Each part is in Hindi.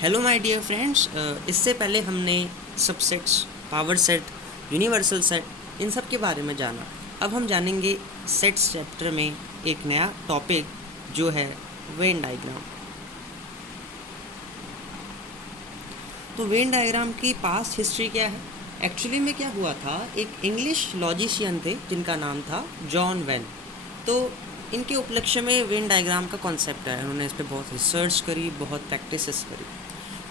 हेलो माय डियर फ्रेंड्स, इससे पहले हमने subsets, power set, universal set इन सब के बारे में जाना। अब हम जानेंगे सेट्स चैप्टर में एक नया टॉपिक जो है वेन डायग्राम। तो वेन डायग्राम की पास्ट हिस्ट्री क्या है? एक्चुअली में क्या हुआ था, एक इंग्लिश लॉजिशियन थे जिनका नाम था जॉन वेन। तो इनके उपलक्ष्य में वेन डायग्राम का कॉन्सेप्ट है। उन्होंने इस पर बहुत रिसर्च करी, बहुत प्रैक्टिसेस करी।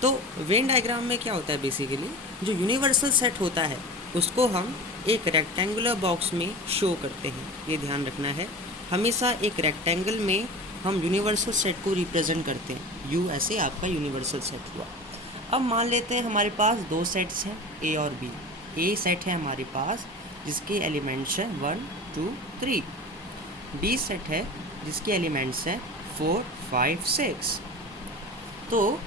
तो वेन डायग्राम में क्या होता है, बेसिकली जो यूनिवर्सल सेट होता है उसको हम एक रेक्टेंगुलर बॉक्स में शो करते हैं। ये ध्यान रखना है, हमेशा एक रेक्टेंगल में हम यूनिवर्सल सेट को रिप्रेजेंट करते हैं। यू ऐसे आपका यूनिवर्सल सेट हुआ। अब मान लेते हैं हमारे पास दो सेट्स हैं, ए और बी। ए सेट है हमारे पास जिसके एलिमेंट्स हैं 1, 2, 3। बी सेट है जिसके एलिमेंट्स हैं 4, 5, 6। तो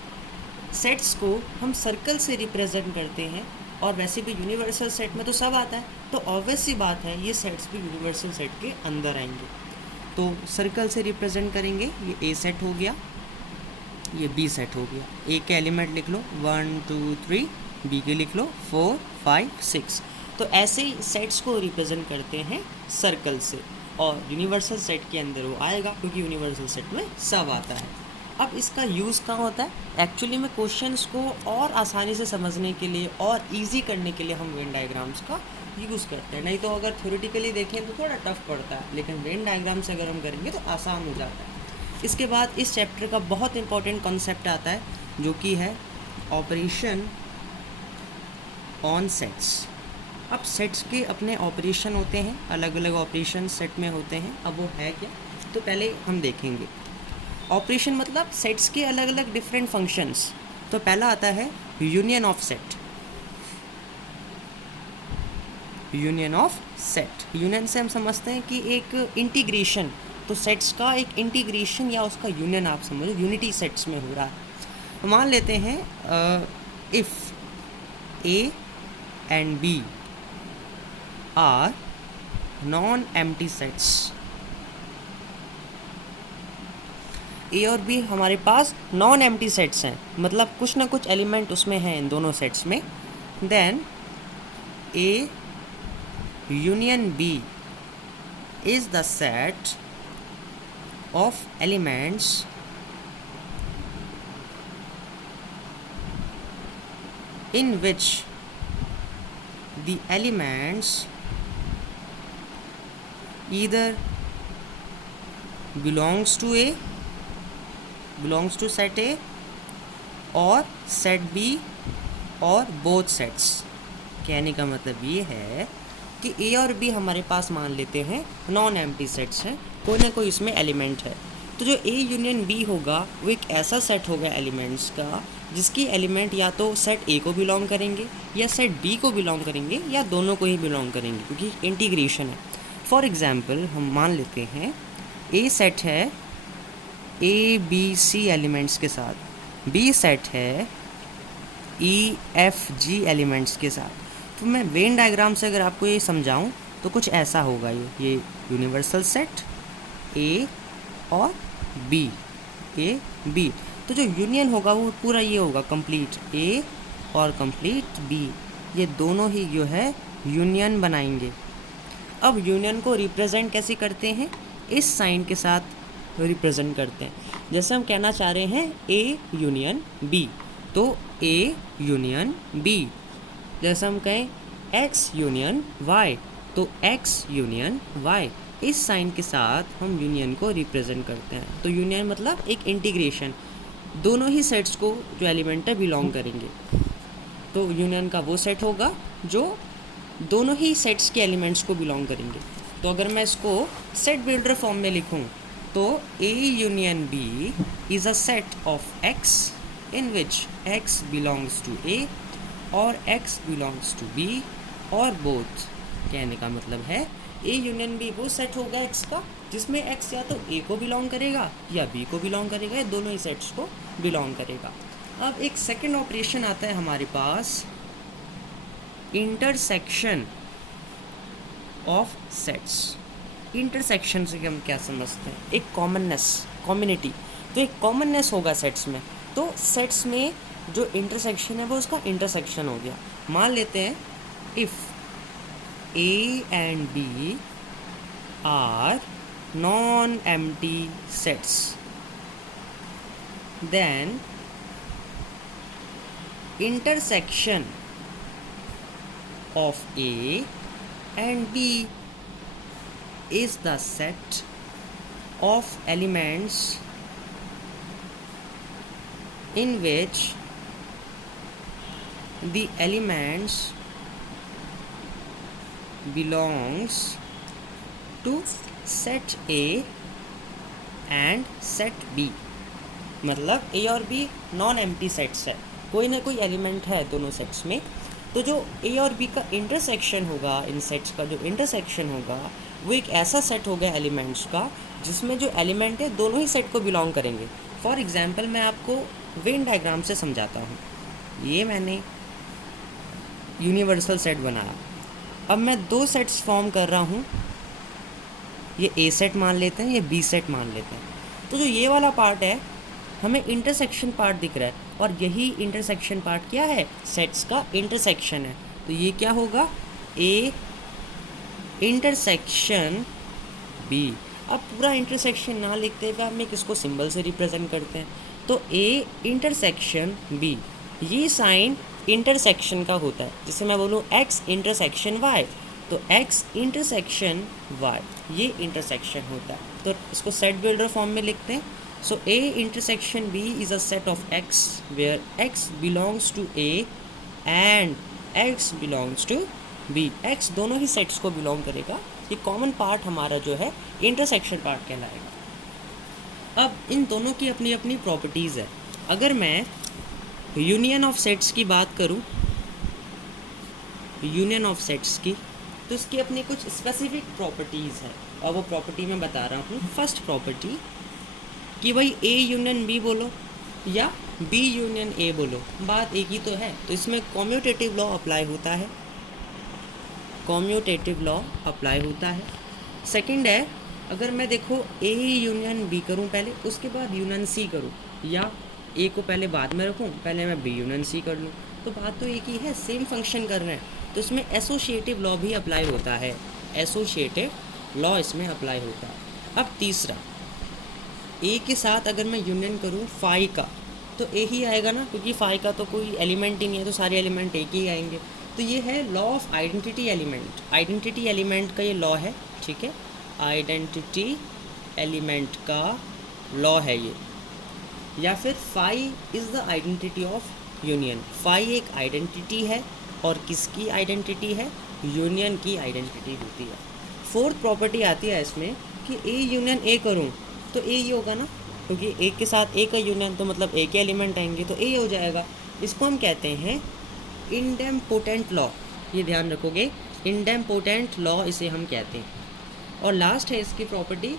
सेट्स को हम सर्कल से रिप्रेजेंट करते हैं, और वैसे भी यूनिवर्सल सेट में तो सब आता है, तो ऑब्वियस सी बात है ये सेट्स भी यूनिवर्सल सेट के अंदर आएंगे। तो सर्कल से रिप्रेजेंट करेंगे। ये ए सेट हो गया, ये बी सेट हो गया। ए के एलिमेंट लिख लो 1, 2, 3, बी के लिख लो 4, 5, 6। तो ऐसे ही सेट्स को रिप्रेजेंट करते हैं सर्कल से, और यूनिवर्सल सेट के अंदर वो आएगा क्योंकि यूनिवर्सल सेट में सब आता है। अब इसका यूज़ कहाँ होता है? एक्चुअली में क्वेश्चंस को और आसानी से समझने के लिए और इजी करने के लिए हम वेन डायग्राम्स का यूज़ करते हैं। नहीं तो अगर थ्योरेटिकली देखें तो थोड़ा टफ पड़ता है, लेकिन वेन डायग्राम से अगर हम करेंगे तो आसान हो जाता है। इसके बाद इस चैप्टर का बहुत इंपॉर्टेंट कॉन्सेप्ट आता है जो कि है ऑपरेशन ऑन सेट्स। अब सेट्स के अपने ऑपरेशन होते हैं, अलग अलग ऑपरेशन सेट में होते हैं। अब वो है क्या, तो पहले हम देखेंगे। ऑपरेशन मतलब सेट्स के अलग अलग डिफरेंट फंक्शंस। तो पहला आता है union of set. Union of set, union से हम समझते हैं कि एक इंटीग्रेशन। तो सेट्स का एक इंटीग्रेशन या उसका यूनियन आप समझो, यूनिटी सेट्स में हो रहा है। मान लेते हैं if A and B are non empty sets. A और बी हमारे पास नॉन एम्प्टी सेट्स हैं, मतलब कुछ ना कुछ एलिमेंट उसमें हैं इन दोनों सेट्स में। Then A union B is the set of elements in which the elements either belongs to set A और set B और both sets। कहने का मतलब ये है कि A और B हमारे पास मान लेते हैं नॉन एम्प्टी सेट्स हैं, कोई ना कोई इसमें एलिमेंट है। तो जो A यूनियन B होगा वो एक ऐसा सेट होगा एलिमेंट्स का जिसकी एलिमेंट या तो सेट A को बिलोंग करेंगे या सेट B को बिलोंग करेंगे या दोनों को ही बिलोंग करेंगे, क्योंकि इंटीग्रेशन है। फॉर एग्जांपल हम मान लेते हैं A सेट है A, B, C एलिमेंट्स के साथ, B सेट है E, F, G एलिमेंट्स के साथ। तो मैं वेन डायग्राम से अगर आपको ये समझाऊं तो कुछ ऐसा होगा। ये यूनिवर्सल सेट A और B, A, B। तो जो यूनियन होगा वो पूरा ये होगा कंप्लीट A और कंप्लीट B, ये दोनों ही जो है यूनियन बनाएंगे। अब यूनियन को रिप्रेजेंट कैसे करते हैं? इस साइन के साथ रिप्रेजेंट करते हैं। जैसे हम कहना चाह रहे हैं A यूनियन B, तो A यूनियन B। जैसे हम कहें X यूनियन Y, तो X यूनियन Y। इस साइन के साथ हम यूनियन को रिप्रेजेंट करते हैं। तो यूनियन मतलब एक इंटीग्रेशन, दोनों ही सेट्स को जो एलिमेंट है बिलोंग करेंगे। तो यूनियन का वो सेट होगा जो दोनों ही सेट्स के एलिमेंट्स को बिलोंग करेंगे। तो अगर मैं इसको सेट बिल्डर फॉर्म में लिखूं तो A union B is a set of X in which X belongs to A और X बिलोंग्स टू B और बोथ। कहने का मतलब है A यूनियन B वो सेट होगा X का जिसमें X या तो A को बिलोंग करेगा या B को बिलोंग करेगा, या दोनों ही सेट्स को बिलोंग करेगा। अब एक सेकंड ऑपरेशन आता है हमारे पास, इंटरसेक्शन ऑफ सेट्स। इंटरसेक्शन से हम क्या समझते हैं? एक कॉमननेस, कम्युनिटी। तो एक कॉमननेस होगा सेट्स में। तो सेट्स में जो इंटरसेक्शन है वो उसका इंटरसेक्शन हो गया। मान लेते हैं if A and B are non empty sets, then intersection of A and B is the set of elements in which the elements belongs to set A and set B। मतलब A और B नॉन एम्प्टी सेट्स है, कोई ना कोई एलिमेंट है दोनों सेट्स में। तो जो ए और बी का इंटरसेक्शन होगा, इन सेट्स का जो इंटरसेक्शन होगा वो एक ऐसा सेट होगा एलिमेंट्स का जिसमें जो एलिमेंट है दोनों ही सेट को बिलोंग करेंगे। फॉर एग्जांपल मैं आपको वेन डायग्राम से समझाता हूँ। ये मैंने यूनिवर्सल सेट बनाया, अब मैं दो सेट्स फॉर्म कर रहा हूँ, ये ए सेट मान लेते हैं, ये बी सेट मान लेते हैं। तो जो ये वाला पार्ट है हमें इंटरसेक्शन पार्ट दिख रहा है, और यही इंटरसेक्शन पार्ट क्या है, सेट्स का इंटरसेक्शन है। तो ये क्या होगा, ए इंटरसेक्शन बी। अब पूरा इंटरसेक्शन ना लिखते हुए हम किसको सिंबल से रिप्रेजेंट करते हैं, तो ए इंटरसेक्शन बी, ये साइन इंटरसेक्शन का होता है। जैसे मैं बोलूँ एक्स इंटरसेक्शन वाई, तो एक्स इंटरसेक्शन वाई ये इंटरसेक्शन होता है। तो इसको सेट बिल्डर फॉर्म में लिखते हैं। So A intersection B is a set of X where X belongs to A and X belongs to B। X दोनों ही सेट्स को बिलोंग करेगा। ये कॉमन पार्ट हमारा जो है इंटरसेक्शन पार्ट कहलाएगा। अब इन दोनों की अपनी अपनी प्रॉपर्टीज़ है। अगर मैं यूनियन ऑफ सेट्स की बात करूँ, यूनियन ऑफ सेट्स की, तो इसकी अपनी कुछ स्पेसिफिक प्रॉपर्टीज़ है, और वो प्रॉपर्टी मैं बता रहा हूँ। फर्स्ट प्रॉपर्टी कि भाई ए यूनियन बी बोलो या बी यूनियन ए बोलो, बात एक ही तो है। तो इसमें कॉम्यूटेटिव लॉ अप्लाई होता है, कॉम्यूटेटिव लॉ अप्लाई होता है। सेकंड है, अगर मैं देखो ए यूनियन बी करूं पहले, उसके बाद यूनियन सी करूं, या ए को पहले बाद में रखूं, पहले मैं बी यूनियन सी कर लूं, तो बात तो एक ही है, सेम फंक्शन कर रहे हैं। तो इसमें एसोशिएटिव लॉ भी अप्लाई होता है, एसोशिएटिव लॉ इसमें अप्लाई होता है। अब तीसरा, ए के साथ अगर मैं यूनियन करूँ फाई का, तो ए ही आएगा ना, क्योंकि फाई का तो कोई एलिमेंट ही नहीं है, तो सारे एलिमेंट एक ही आएंगे। तो ये है law of identity element, identity element का ये लॉ है, ठीक है, आइडेंटिटी एलिमेंट का लॉ है ये। या फिर phi is the identity of union, phi एक आइडेंटिटी है, और किसकी आइडेंटिटी है, यूनियन की आइडेंटिटी होती है। फोर्थ प्रॉपर्टी आती है इसमें कि ए यूनियन ए करूँ तो ए ही होगा ना, क्योंकि ए के साथ ए का यूनियन तो मतलब ए के एलिमेंट आएंगे, तो ए हो जाएगा। इसको हम कहते हैं इंडेम्पोटेंट लॉ, ये ध्यान रखोगे, इंडेम्पोटेंट लॉ इसे हम कहते हैं। और लास्ट है इसकी property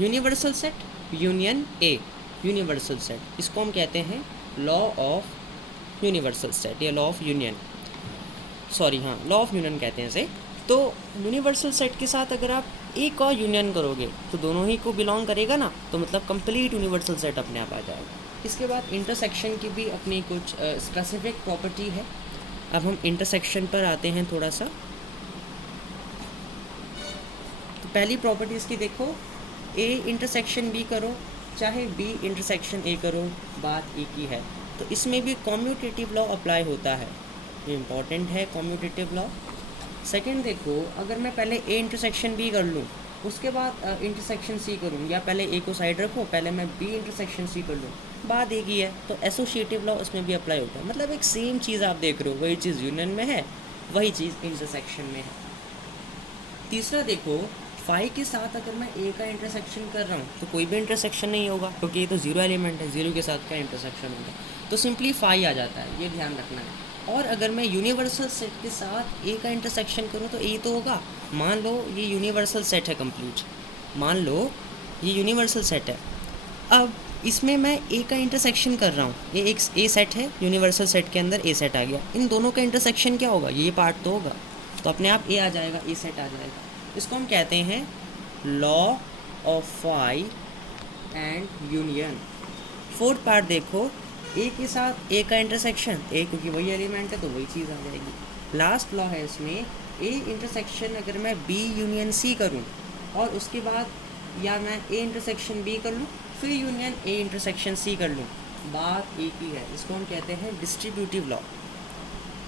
universal set, union a universal set, इसको हम कहते हैं लॉ ऑफ यूनिवर्सल सेट या लॉ ऑफ यूनियन, सॉरी हाँ लॉ ऑफ यूनियन कहते हैं इसे। तो यूनिवर्सल सेट के साथ अगर आप ए का यूनियन करोगे तो दोनों ही को बिलोंग करेगा ना, तो मतलब कंप्लीट यूनिवर्सल सेट अपने आप आ जाएगा। इसके बाद इंटरसेक्शन की भी अपनी कुछ स्पेसिफिक प्रॉपर्टी है। अब हम इंटरसेक्शन पर आते हैं थोड़ा सा। तो पहली प्रॉपर्टी इसकी देखो, ए इंटरसेक्शन बी करो चाहे बी इंटरसेक्शन ए करो, बात एक ही है। तो इसमें भी कॉम्यूटेटिव लॉ अप्लाई होता है, ये इंपॉर्टेंट है कॉम्यूटेटिव लॉ। सेकंड देखो, अगर मैं पहले ए इंटरसेक्शन बी कर लूँ, उसके बाद इंटरसेक्शन सी करूँ, या पहले ए को साइड रखो, पहले मैं बी इंटरसेक्शन सी कर लूँ, बात एक ही है। तो एसोशिएटिव लॉ उसमें भी अप्लाई होता है, मतलब एक सेम चीज़ आप देख रहे हो, वही चीज़ यूनियन में है, वही चीज़ इंटरसेक्शन में है। तीसरा देखो, फाई के साथ अगर मैं ए का इंटरसेक्शन कर रहा हूँ तो कोई भी इंटरसेक्शन नहीं होगा, क्योंकि ये तो जीरो एलिमेंट है, जीरो के साथ क्या इंटरसेक्शन होगा, तो सिंपली फाई आ जाता है, ये ध्यान रखना है। और अगर मैं यूनिवर्सल सेट के साथ ए का इंटरसेक्शन करूँ तो ए तो होगा। मान लो ये यूनिवर्सल सेट है कंप्लीट, मान लो ये यूनिवर्सल सेट है। अब इसमें मैं ए का इंटरसेक्शन कर रहा हूँ, ये एक ए सेट है, यूनिवर्सल सेट के अंदर ए सेट आ गया, इन दोनों का इंटरसेक्शन क्या होगा, ये पार्ट तो होगा, तो अपने आप ए आ जाएगा, ए सेट आ जाएगा। इसको हम कहते हैं law of phi and union. Fourth part देखो, ए के साथ ए का इंटरसेक्शन, ए क्योंकि वही एलिमेंट है तो वही चीज़ आ जाएगी। लास्ट लॉ है इसमें, ए इंटरसेक्शन अगर मैं बी यूनियन सी करूँ और उसके बाद या मैं ए इंटरसेक्शन बी कर लूँ फिर यूनियन ए इंटरसेक्शन सी कर लूँ, बात एक ही है। इसको हम कहते हैं डिस्ट्रीब्यूटिव लॉ।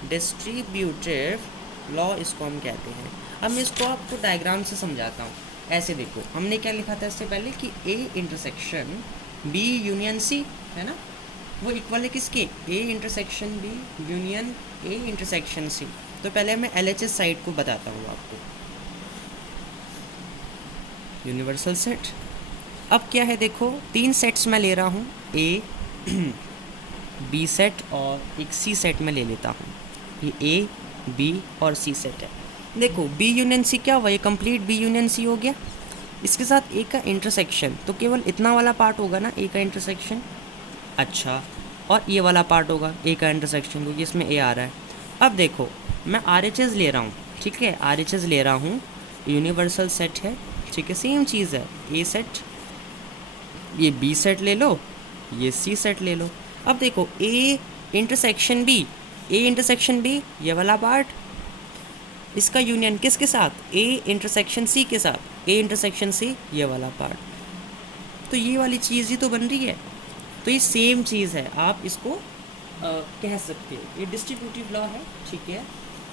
डिस्ट्रीब्यूटिव लॉ इसको हम कहते हैं। अब मैं इसको आपको डायग्राम से समझाता हूँ। ऐसे देखो, हमने क्या लिखा था इससे पहले कि A intersection B union C है ना, वो इक्वल है किसके, A intersection B union A intersection C. तो पहले मैं LHS साइड को बताता हूँ आपको, यूनिवर्सल सेट। अब क्या है देखो, 3 सेट्स मैं ले रहा हूँ, ए बी सेट और एक सी सेट में ले लेता हूँ। ये ए बी और सी सेट है। देखो बी यूनियन सी क्या हुआ, ये कंप्लीट बी यूनियन सी हो गया। इसके साथ ए का इंटरसेक्शन तो केवल इतना वाला पार्ट होगा ना, ए का इंटरसेक्शन। अच्छा, और ये वाला पार्ट होगा ए का इंटरसेक्शन, क्योंकि इसमें ए आ रहा है। अब देखो मैं RHS ले रहा हूँ, ठीक है, RHS ले रहा हूँ, यूनिवर्सल सेट है, ठीक है, सेम चीज़ है, ए सेट, ये बी सेट ले लो, ये सी सेट ले लो। अब देखो A intersection B, A intersection B ये वाला पार्ट, इसका यूनियन किसके साथ, ए इंटरसेक्शन सी के साथ, ए इंटरसेक्शन सी ये वाला पार्ट। तो ये वाली चीज़ ही तो बन रही है। तो ये सेम चीज़ है, आप इसको कह सकते हो, ये डिस्ट्रीब्यूटिव लॉ है, ठीक है।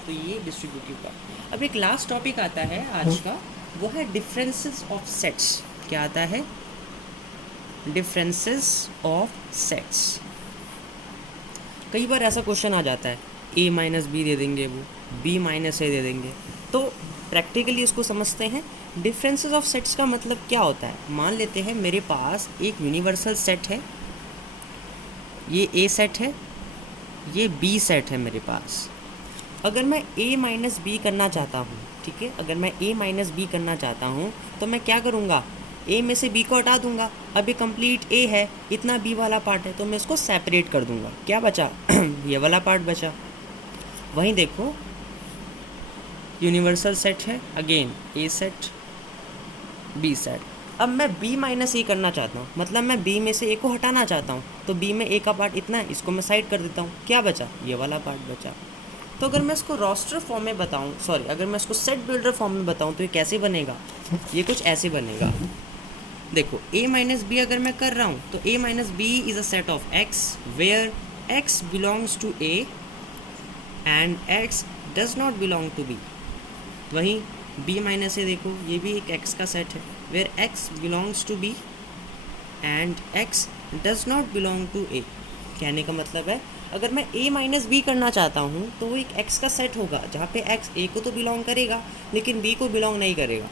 तो ये डिस्ट्रीब्यूटिव लॉ। अब एक लास्ट टॉपिक आता है आज का, वो है डिफरेंसेस ऑफ सेट्स। क्या आता है, डिफरेंसेस ऑफ सेट्स। कई बार ऐसा क्वेश्चन आ जाता है, ए माइनस बी दे देंगे, वो बी माइनस ए दे देंगे। तो प्रैक्टिकली इसको समझते हैं। डिफरेंसेस ऑफ सेट्स का मतलब क्या होता है। मान लेते हैं मेरे पास एक यूनिवर्सल सेट है, ये ए सेट है, ये बी सेट है मेरे पास। अगर मैं ए माइनस बी करना चाहता हूँ, ठीक है, अगर मैं ए माइनस बी करना चाहता हूँ तो मैं क्या करूँगा, ए में से बी को हटा दूंगा। अब ये कंप्लीट ए है, इतना बी वाला पार्ट है, तो मैं इसको सेपरेट कर दूंगा। क्या बचा ये वाला पार्ट बचा। वहीं देखो यूनिवर्सल सेट है, अगेन ए सेट बी सेट। अब मैं बी माइनस ए करना चाहता हूँ, मतलब मैं बी में से ए को हटाना चाहता हूँ, तो बी में ए का पार्ट इतना है, इसको मैं साइड कर देता हूँ। क्या बचा, ये वाला पार्ट बचा। तो अगर मैं इसको रोस्टर फॉर्म में बताऊँ, सॉरी, अगर मैं इसको सेट बिल्डर फॉर्म में बताऊँ तो ये कैसे बनेगा, ये कुछ ऐसे बनेगा। देखो a माइनस बी अगर मैं कर रहा हूँ तो a minus B is a set of x where x belongs to a and x does not belong to b। वहीं b माइनस ए देखो, ये भी एक x का सेट है, where x belongs to b and x does not belong to a। कहने का मतलब है अगर मैं a माइनस बी करना चाहता हूँ तो वो एक x का सेट होगा, जहाँ पे x a को तो बिलोंग करेगा लेकिन b को बिलोंग नहीं करेगा।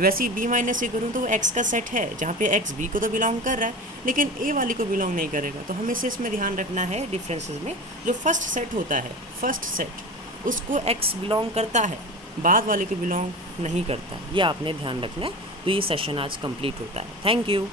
वैसे ही बी माइनस ए करूँ तो वो एक्स का सेट है, जहाँ पे एक्स बी को तो बिलोंग कर रहा है लेकिन ए वाली को बिलोंग नहीं करेगा। तो हमें से इसमें ध्यान रखना है, डिफरेंसेस में जो फर्स्ट सेट होता है, फर्स्ट सेट उसको एक्स बिलोंग करता है, बाद वाले को बिलोंग नहीं करता। ये आपने ध्यान रखना है। तो ये सेशन आज कंप्लीट होता है। Thank you.